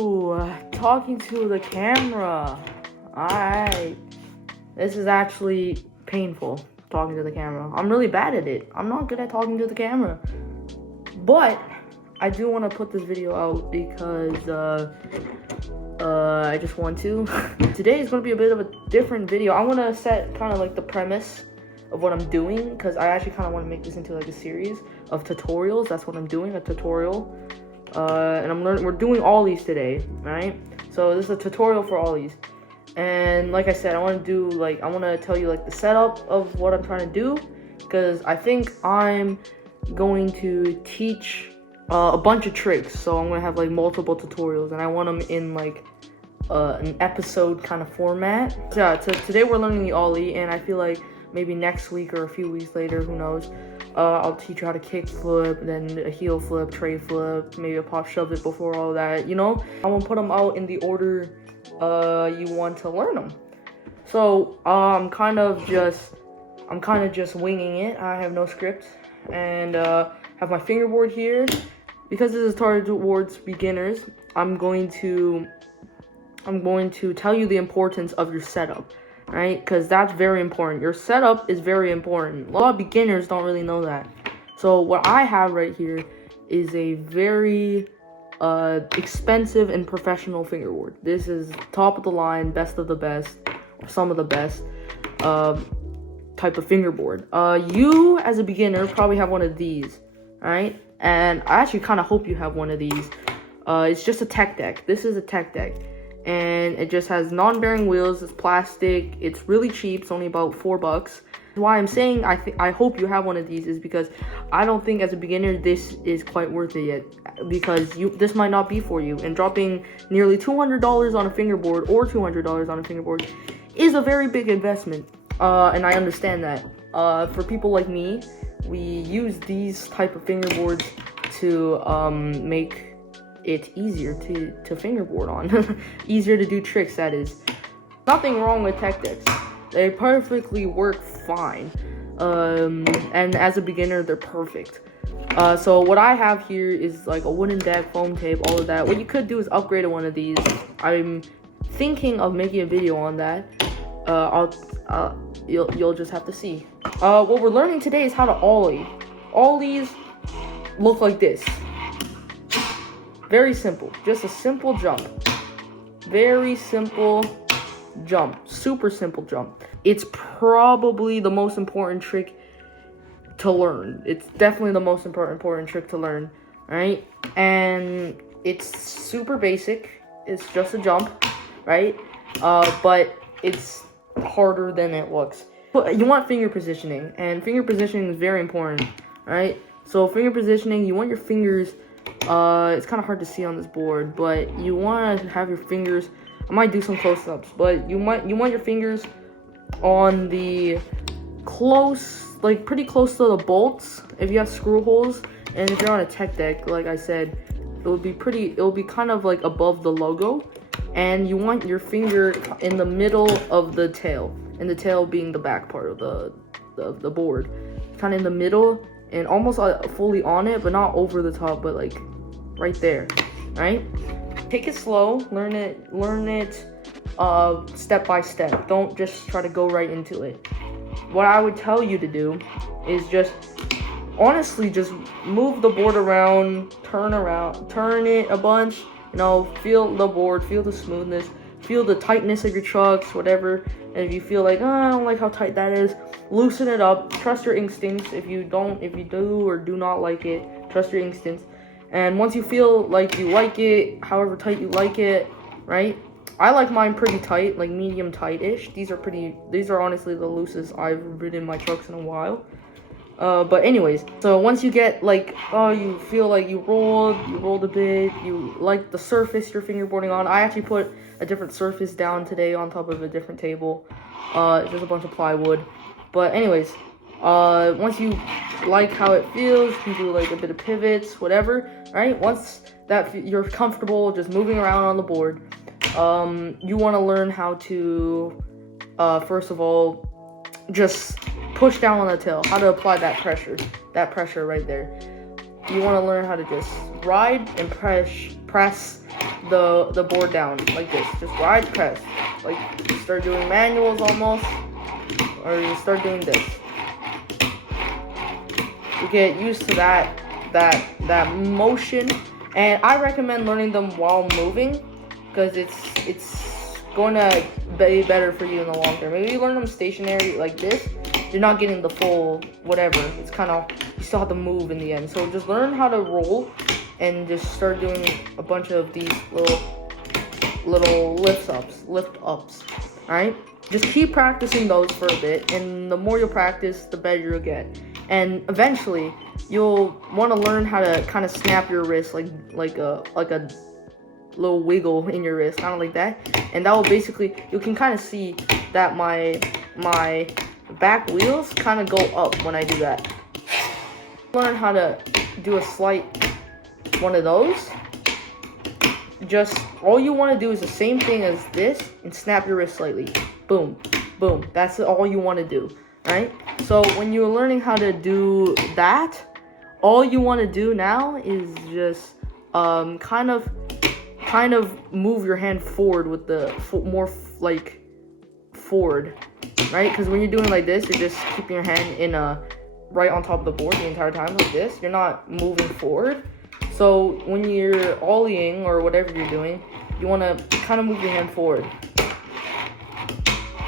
Ooh, talking to the camera. Alright. This is actually painful, talking to the camera. I'm really bad at it. I'm not good at talking to the camera. But I do want to put this video out because I just want to. Today is going to be a bit of a different video. I want to set kind of like the premise of what I'm doing, because I actually kind of want to make this into like a series of tutorials. That's what I'm doing, a tutorial. And we're doing Ollies today, right? So this is a tutorial for Ollies. And like I said, I want to tell you like the setup of what I'm trying to do, because I think I'm going to teach a bunch of tricks. So I'm going to have like multiple tutorials, and I want them in like an episode kind of format. Yeah, today we're learning the Ollie, and I feel like maybe next week or a few weeks later, who knows, I'll teach you how to kick flip, then a heel flip, tray flip, maybe a pop shove it before all that, you know? I want to put them out in the order you want to learn them. So I'm kind of just winging it. I have no script, and have my fingerboard here. Because this is targeted towards beginners, I'm going to tell you the importance of your setup, right? Because that's very important. Your setup is very important. A lot of beginners don't really know that. So what I have right here is a very expensive and professional fingerboard. This is top of the line, best of the best, or some of the best type of fingerboard. You as a beginner probably have one of these, right? And I actually kind of hope you have one of these. It's just a tech deck. This is a tech deck, and it just has non-bearing wheels. It's plastic. It's really cheap. It's only about $4. Why I'm saying I hope you have one of these is because I don't think as a beginner this is quite worth it yet, because this might not be for you, and dropping nearly $200 on a fingerboard or $200 on a fingerboard is a very big investment, and I understand that. For people like me, we use these type of fingerboards to make it easier to fingerboard on. Easier to do tricks, that is. Nothing wrong with tech decks. They perfectly work fine. And as a beginner, they're perfect. So what I have here is like a wooden deck, foam tape, all of that. What you could do is upgrade to one of these. I'm thinking of making a video on that. You'll just have to see. What we're learning today is how to Ollie. Ollies look like this. Very simple. Just a simple jump. Very simple jump. Super simple jump. It's probably the most important trick to learn. It's definitely the most important trick to learn, right? And it's super basic. It's just a jump, right? But it's harder than it looks. But you want finger positioning, and finger positioning is very important, right? So finger positioning, you want your fingers, it's kind of hard to see on this board, but you want to have your fingers, I might do some close-ups, but you want your fingers on the pretty close to the bolts, if you have screw holes. And if you're on a tech deck, like I said, it will be kind of like above the logo, and you want your finger in the middle of the tail, and the tail being the back part of the board, kind of in the middle, and almost fully on it, but not over the top, but like right there, right? Take it slow, learn it step by step. Don't just try to go right into it. What I would tell you to do is honestly just move the board around, turn it a bunch, you know, feel the board, feel the smoothness, feel the tightness of your trucks, whatever. And if you feel like, I don't like how tight that is, loosen it up. Trust your instincts. If you do or do not like it, trust your instincts. And once you feel like you like it, however tight you like it, right? I like mine pretty tight, like medium tight-ish. These are honestly the loosest I've ridden my trucks in a while. But anyways, so once you get like, you feel like you rolled a bit, you like the surface you're fingerboarding on. I actually put a different surface down today on top of a different table. It's just a bunch of plywood. But anyways, once you like how it feels, you can do like a bit of pivots, whatever, right? Once that you're comfortable just moving around on the board, you want to learn how to, first of all, just push down on the tail, how to apply that pressure right there. you want to learn how to just ride and press the board down like this. Just ride, press. Like you start doing manuals almost, or you start doing this. You get used to that motion, and I recommend learning them while moving, because it's going to be better for you in the long term. Maybe you learn them stationary like this, you're not getting the full whatever. It's kind of, you still have to move in the end. So just learn how to roll and just start doing a bunch of these little lift ups. All right, just keep practicing those for a bit, and the more you practice, the better you'll get. And eventually you'll want to learn how to kind of snap your wrist like a little wiggle in your wrist, kind of like that. And that will basically, you can kind of see that my back wheels kind of go up when I do that. Learn how to do a slight one of those. Just all you want to do is the same thing as this and snap your wrist slightly. Boom, boom. That's all you want to do, right? So when you're learning how to do that, all you want to do now is just kind of move your hand forward with the more like forward, right? Because when you're doing like this, you're just keeping your hand in right on top of the board the entire time like this. You're not moving forward. So when you're ollieing or whatever you're doing, you want to kind of move your hand forward,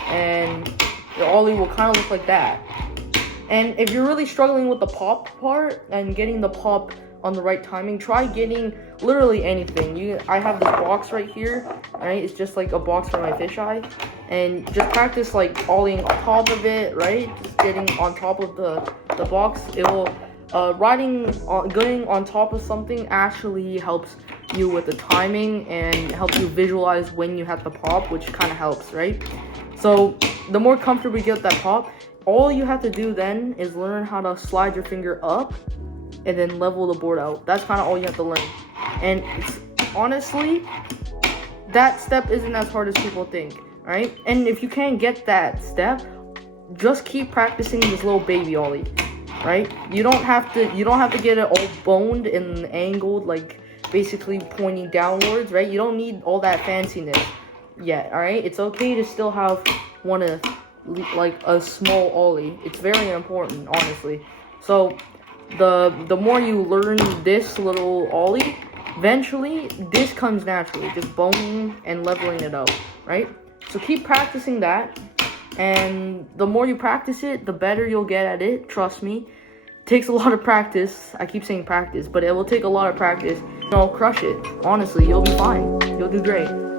and your ollie will kind of look like that. And if you're really struggling with the pop part and getting the pop on the right timing, try getting literally anything. I have this box right here, right? It's just like a box for my fisheye, and just practice like ollieing on top of it, right? Just getting on top of the box. It will getting on top of something actually helps you with the timing and helps you visualize when you have to pop, which kind of helps, right? So the more comfortable you get with that pop, all you have to do then is learn how to slide your finger up and then level the board out. That's kind of all you have to learn. And it's honestly, that step isn't as hard as people think, right? And if you can't get that step, just keep practicing this little baby ollie, right? You don't have to get it all boned and angled, like basically pointing downwards, right? You don't need all that fanciness yet, all right? It's okay to still have like a small ollie. It's very important, honestly. So the more you learn this little ollie, eventually this comes naturally, just boning and leveling it out, right? So keep practicing that, and the more you practice it, the better you'll get at it. Trust me. It takes a lot of practice. I keep saying practice, but it will take a lot of practice. Crush it. Honestly, you'll be fine. You'll do great.